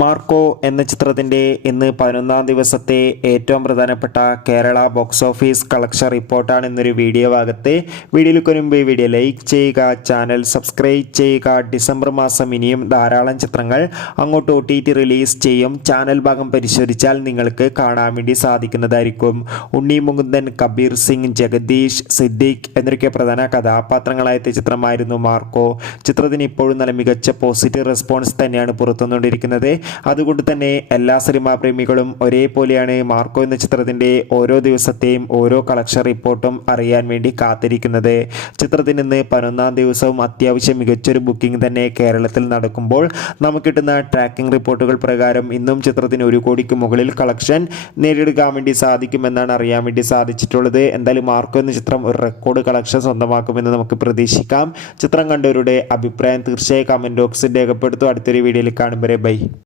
Marco എന്ന ചിത്രത്തിൻ്റെ ഇന്ന് 11-ാം ദിവസത്തെ ഏറ്റവും പ്രധാനപ്പെട്ട കേരള ബോക്സ് ഓഫീസ് കളക്ഷൻ റിപ്പോർട്ടാണ് ഇന്നൊരു വീഡിയോ ഭാഗത്ത്. വീഡിയോയിലേക്ക് മുമ്പ് വീഡിയോ ലൈക്ക് ചെയ്യുക, ചാനൽ സബ്സ്ക്രൈബ് ചെയ്യുക. ഡിസംബർ മാസം ഇനിയും ധാരാളം ചിത്രങ്ങൾ അങ്ങോട്ട് OTT റിലീസ് ചെയ്യും. ചാനൽ ഭാഗം പരിശോധിച്ചാൽ നിങ്ങൾക്ക് കാണാൻ വേണ്ടി സാധിക്കുന്നതായിരിക്കും. ഉണ്ണി മുകുന്ദൻ, കബീർ സിംഗ്, ജഗദീഷ്, സിദ്ദിഖ് എന്നൊക്കെ പ്രധാന കഥാപാത്രങ്ങളായ ചിത്രമായിരുന്നു മാർക്കോ. ചിത്രത്തിന് ഇപ്പോഴും നല്ല മികച്ച പോസിറ്റീവ് റെസ്പോൺസ് തന്നെയാണ് പുറത്തുവന്നുകൊണ്ടിരിക്കുന്നത്. അതുകൊണ്ട് തന്നെ എല്ലാ സിനിമാ പ്രേമികളും ഒരേപോലെയാണ് മാർക്കോ എന്ന ചിത്രത്തിൻ്റെ ഓരോ ദിവസത്തെയും ഓരോ കളക്ഷൻ റിപ്പോർട്ടും അറിയാൻ വേണ്ടി കാത്തിരിക്കുന്നത്. ചിത്രത്തിന് ഇന്ന് 11-ാം ദിവസവും അത്യാവശ്യം മികച്ചൊരു ബുക്കിംഗ് തന്നെ കേരളത്തിൽ നടക്കുമ്പോൾ നമുക്ക് കിട്ടുന്ന ട്രാക്കിംഗ് റിപ്പോർട്ടുകൾ പ്രകാരം ഇന്നും ചിത്രത്തിന് 1 കോടിക്ക് മുകളിൽ കളക്ഷൻ നേടിയെടുക്കാൻ വേണ്ടി സാധിക്കുമെന്നാണ് അറിയാൻ വേണ്ടി സാധിച്ചിട്ടുള്ളത്. എന്തായാലും മാർക്കോ എന്ന ചിത്രം ഒരു റെക്കോർഡ് കളക്ഷൻ സ്വന്തമാക്കുമെന്ന് നമുക്ക് പ്രതീക്ഷിക്കാം. ചിത്രം കണ്ടവരുടെ അഭിപ്രായം തീർച്ചയായും കമൻറ്റ് ബോക്സിൽ രേഖപ്പെടുത്തും. അടുത്തൊരു വീഡിയോയിൽ കാണും വരെ ബൈ.